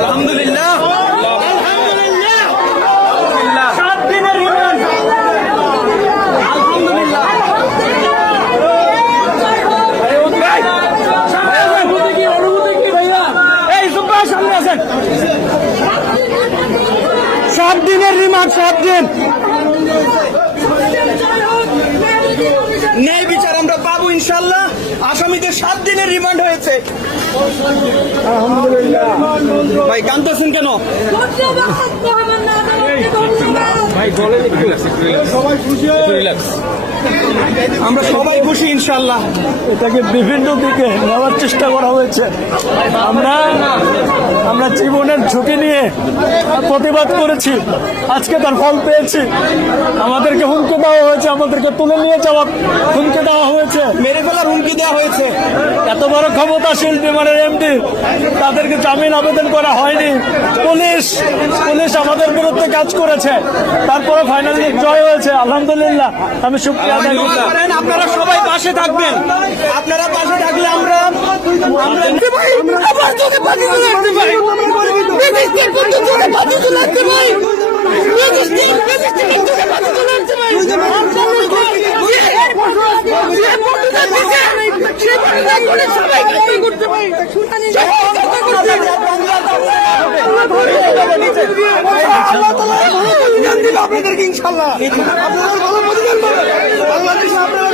আলহামদুলিল্লাহ, আলহামদুলিল্লাহ, 7 দিনের রিমান্ড। আলহামদুলিল্লাহ। এই সুপার সামনে আছেন। 7 দিনের রিমান্ড, 7 দিন। ন্যায় বিচার আমরা পাবো ইনশাল্লাহ। আসামিদের 7 দিনের রিমান্ড হয়েছে। আলহামদুলিল্লাহ। ভাই কাঁদতেছেন কেন? সবাই খুশি, আমরা সবাই খুশি ইনশাল্লাহ। এটাকে বিভিন্ন দিকে নেওয়ার চেষ্টা করা হয়েছে। আমরা জীবনের ঝুঁকি নিয়ে প্রতিবাদ করেছি, আজকে তার ফল পেয়েছি। আমাদেরকে হুমকি দেওয়া হয়েছে, আমাদেরকে তুলে নিয়ে যাওয়ার হুমকি দেওয়া হয়েছে, মেরে ফেলার হুমকি দেওয়া হয়েছে। এত বড় ক্ষমতাশীল বিমানের এমডি, তাদেরকে জামিন আবেদন করা হয়নি। পুলিশ আমাদের বিরুদ্ধে কাজ করেছে, তারপরে ফাইনালি জয় হয়েছে। আলহামদুলিল্লাহ, আমি শুকরিয়া আদায় করছি। আপনারা সবাই পাশে থাকবেন, আপনারা পাশে থাকলে আমরা আপনাদেরকে ইনশাল্লাহ আপনারা ভালো প্রতিদান পাবেন। বাংলাদেশে আপনারা